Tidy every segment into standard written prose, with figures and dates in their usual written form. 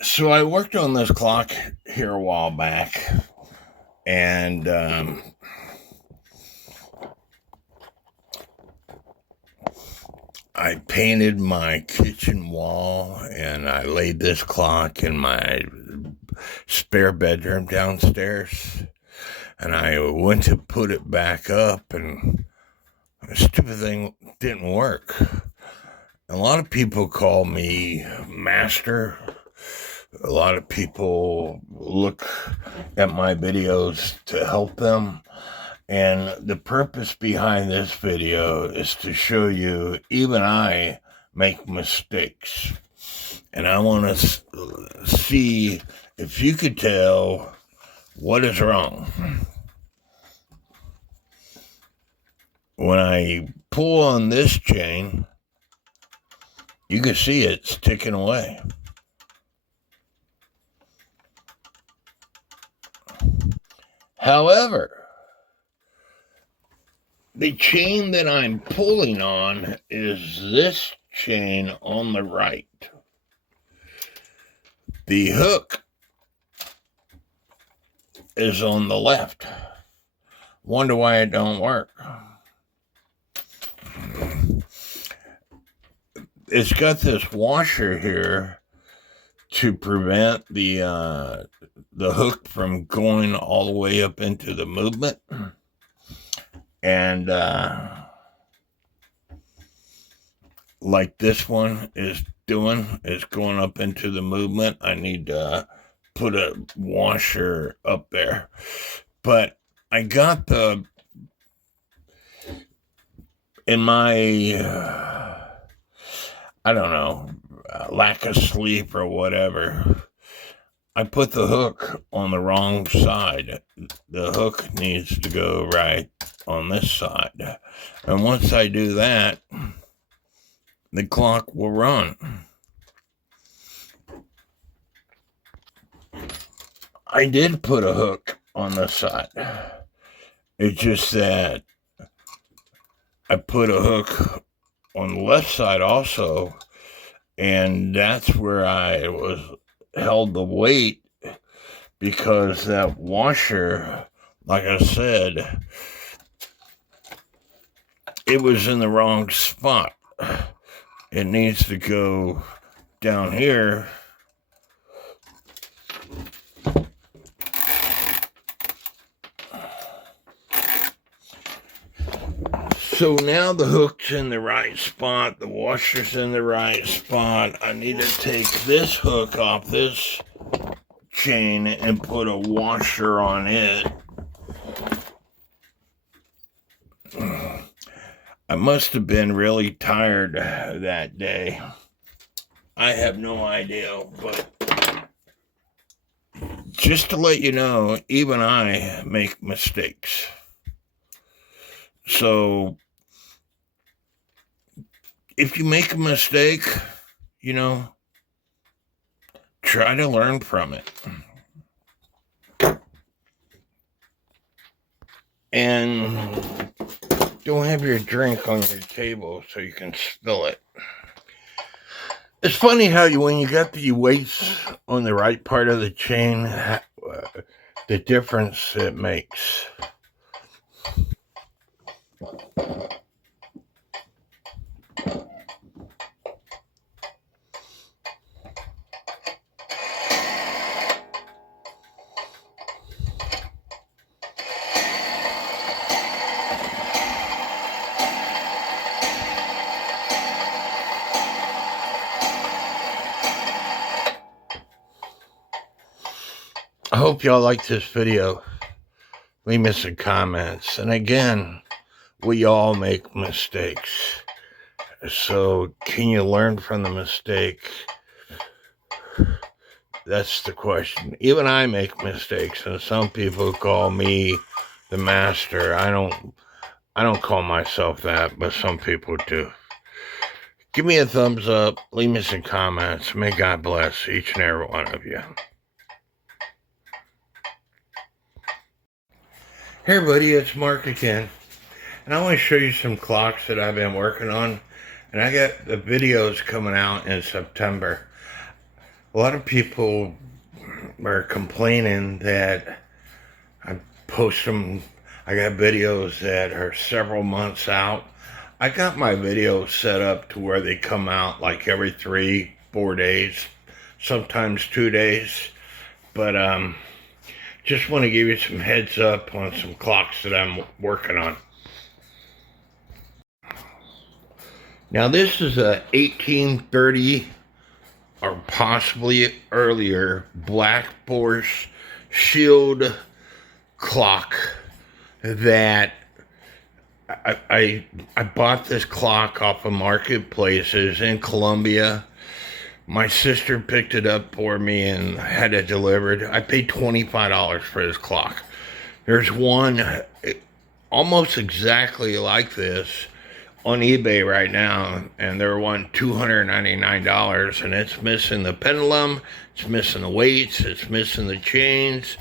So I worked on this clock here a while back, and I painted my kitchen wall, and I laid this clock in my spare bedroom downstairs, and I went to put it back up, and the stupid thing didn't work. A lot of people call me master. A lot of people look at my videos to help them. And the purpose behind this video is to show you even I make mistakes. And I want to see if you could tell what is wrong. When I pull on this chain, you can see it's ticking away. However, the chain that I'm pulling on is this chain on the right. The hook is on the left. Wonder why it don't work. It's got this washer here to prevent the hook from going all the way up into the movement. And like this one is doing, is going up into the movement. I need to put a washer up there. But I got in my, I don't know, lack of sleep or whatever, I put the hook on the wrong side. The hook needs to go right on this side. And once I do that, the clock will run. I did put a hook on this side. It's just that I put a hook on the left side also, and that's where I held the weight, because that washer, like I said, it was in the wrong spot. It needs to go down here. So now the hook's in the right spot, the washer's in the right spot. I need to take this hook off this chain and put a washer on it. I must have been really tired that day. I have no idea, but just to let you know, even I make mistakes. So if you make a mistake, try to learn from it. And don't have your drink on your table so you can spill it. It's funny how when you got the weights on the right part of the chain, the difference it makes. I hope y'all like this video. Leave me some comments. And again, we all make mistakes. So can you learn from the mistake? That's the question. Even I make mistakes, and some people call me the master. I don't call myself that, but some people do. Give me a thumbs up. Leave me some comments. May God bless each and every one of you. Hey everybody, it's Mark again, and I want to show you some clocks that I've been working on, and I got the videos coming out in September. A lot of people are complaining that I post them. I got videos that are several months out. I got my videos set up to where they come out like every 3, 4 days, sometimes 2 days. But just want to give you some heads up on some clocks that I'm working on. Now this is a 1830 or possibly earlier Black Force Shield clock that I bought this clock off of marketplaces in Colombia. My sister picked it up for me and had it delivered. I paid $25 for this clock. There's one almost exactly like this on eBay right now, and they're one $299, and it's missing the pendulum, it's missing the weights, it's missing the chains,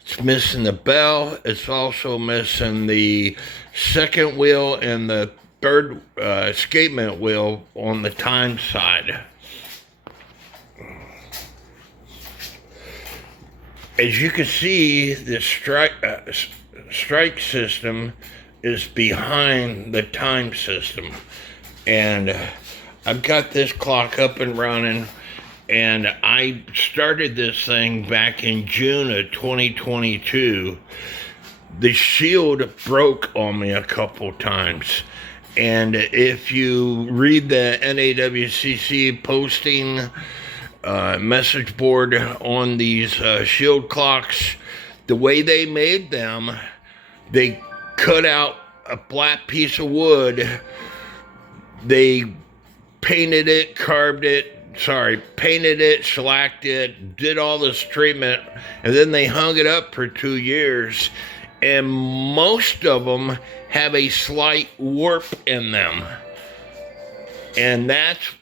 it's missing the bell, it's also missing the second wheel and the third escapement wheel on the time side. As you can see, the strike system is behind the time system, and I've got this clock up and running, and I started this thing back in June of 2022. The shield broke on me a couple times, and if you read the NAWCC posting message board on these shield clocks, the way they made them, they cut out a flat piece of wood, they painted it, painted it, shellacked it, did all this treatment, and then they hung it up for 2 years, and most of them have a slight warp in them. And that's,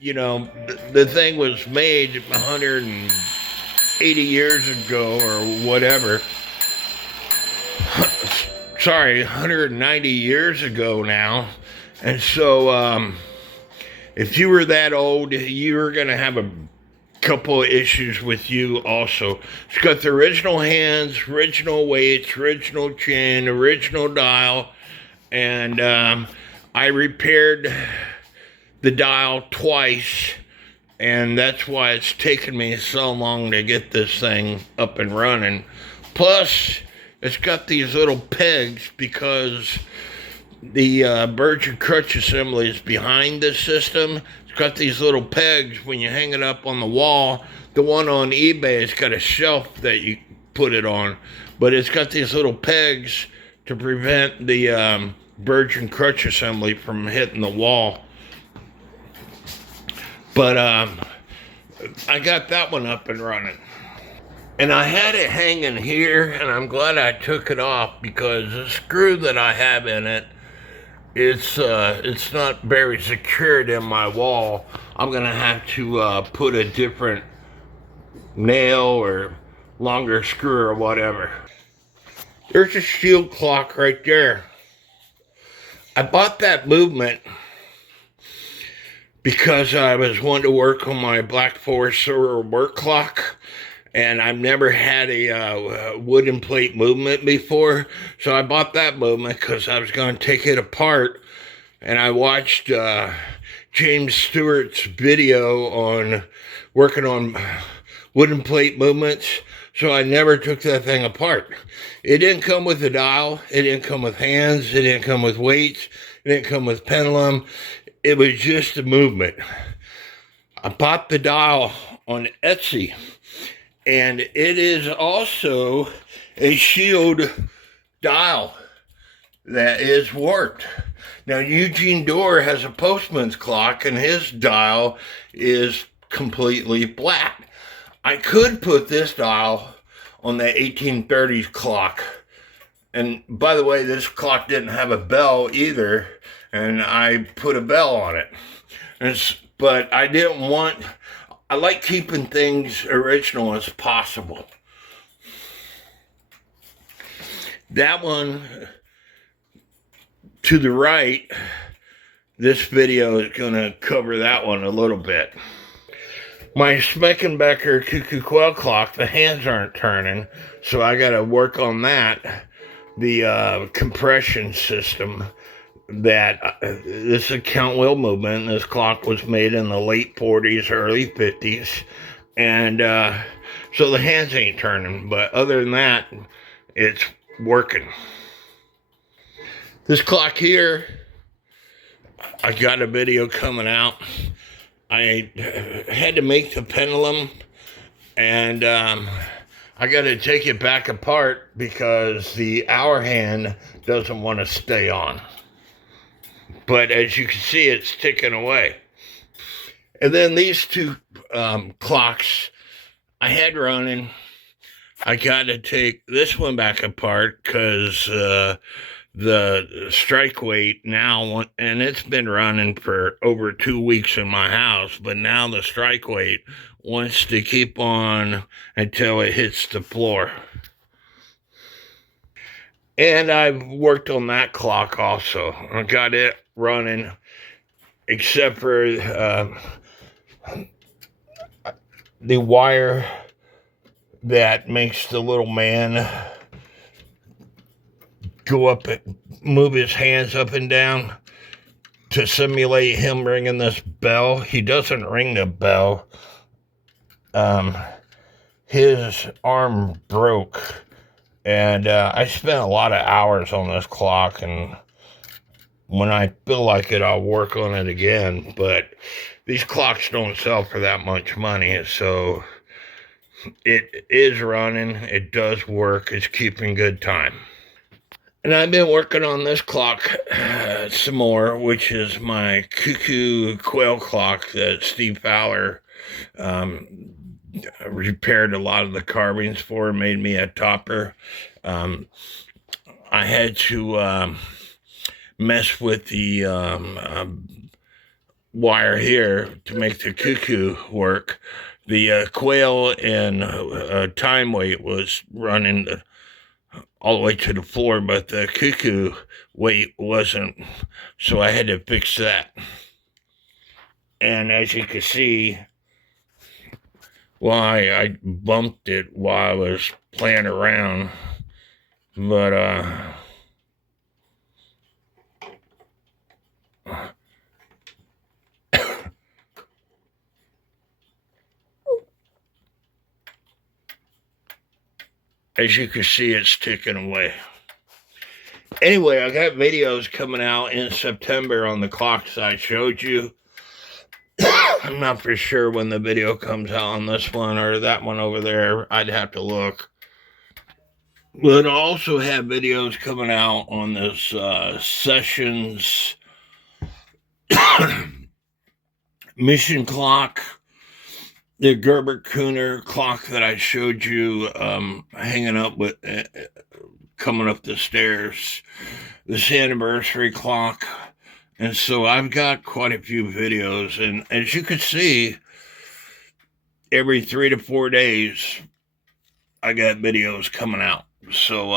the thing was made 180 years ago or whatever. Sorry, 190 years ago now. And so if you were that old, you were going to have a couple of issues with you also. It's got the original hands, original weights, original chain, original dial. And I repaired the dial twice, and that's why it's taken me so long to get this thing up and running. Plus, it's got these little pegs because the Virgin crutch assembly is behind this system. It's got these little pegs when you hang it up on the wall. The one on eBay has got a shelf that you put it on, but it's got these little pegs to prevent the Virgin crutch assembly from hitting the wall. But I got that one up and running. And I had it hanging here, and I'm glad I took it off because the screw that I have in it, it's not very secured in my wall. I'm gonna have to put a different nail or longer screw or whatever. There's a shield clock right there. I bought that movement because I was wanting to work on my Black Forest Silver work clock, and I've never had a wooden plate movement before, so I bought that movement because I was going to take it apart, and I watched James Stewart's video on working on wooden plate movements, so I never took that thing apart. It didn't come with a dial, it didn't come with hands, it didn't come with weights, it didn't come with pendulum. It was just a movement. I bought the dial on Etsy, and it is also a shield dial that is warped. Now, Eugene Dorr has a postman's clock, and his dial is completely flat. I could put this dial on the 1830s clock. And by the way, this clock didn't have a bell either, and I put a bell on it. But I like keeping things original as possible. That one to the right, this video is going to cover that one a little bit. My Smeckenbecker cuckoo quail clock, the hands aren't turning, so I got to work on that. The compression system that this is a count wheel movement. This clock was made in the late 40s, early 50s, and so the hands ain't turning. But other than that, it's working. This clock here, I got a video coming out. I had to make the pendulum, and I got to take it back apart because the hour hand doesn't want to stay on. But as you can see, it's ticking away. And then these two clocks I had running, I got to take this one back apart because the strike weight now, and it's been running for over 2 weeks in my house, but now the strike weight wants to keep on until it hits the floor. And I've worked on that clock also. I got it running, except for the wire that makes the little man go up and move his hands up and down to simulate him ringing this bell. He doesn't ring the bell. His arm broke, and I spent a lot of hours on this clock, and when I feel like it, I'll work on it again. But these clocks don't sell for that much money, so it is running. It does work. It's keeping good time. And I've been working on this clock some more, which is my cuckoo quail clock that Steve Fowler repaired a lot of the carvings for, made me a topper. I had to mess with the wire here to make the cuckoo work. The quail and time weight was running all the way to the floor, but the cuckoo weight wasn't, so I had to fix that. And as you can see, well, I bumped it while I was playing around, but as you can see, it's ticking away. Anyway, I got videos coming out in September on the clocks I showed you. I'm not for sure when the video comes out on this one or that one over there. I'd have to look. But I also have videos coming out on this Sessions mission clock, the Gerber Cooner clock that I showed you hanging up with, coming up the stairs, this anniversary clock. And so I've got quite a few videos, and as you can see, every 3 to 4 days, I got videos coming out. So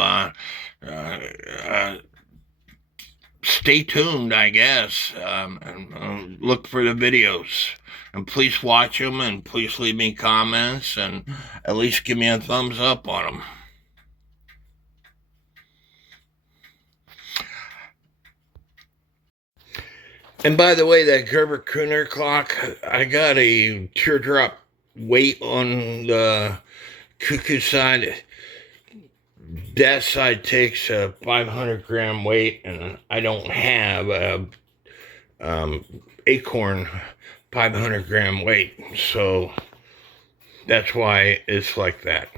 stay tuned, I guess, and look for the videos. And please watch them, and please leave me comments, and at least give me a thumbs up on them. And by the way, that Gerber Cooner clock, I got a teardrop weight on the cuckoo side. That side takes a 500-gram weight, and I don't have a acorn 500-gram weight, so that's why it's like that.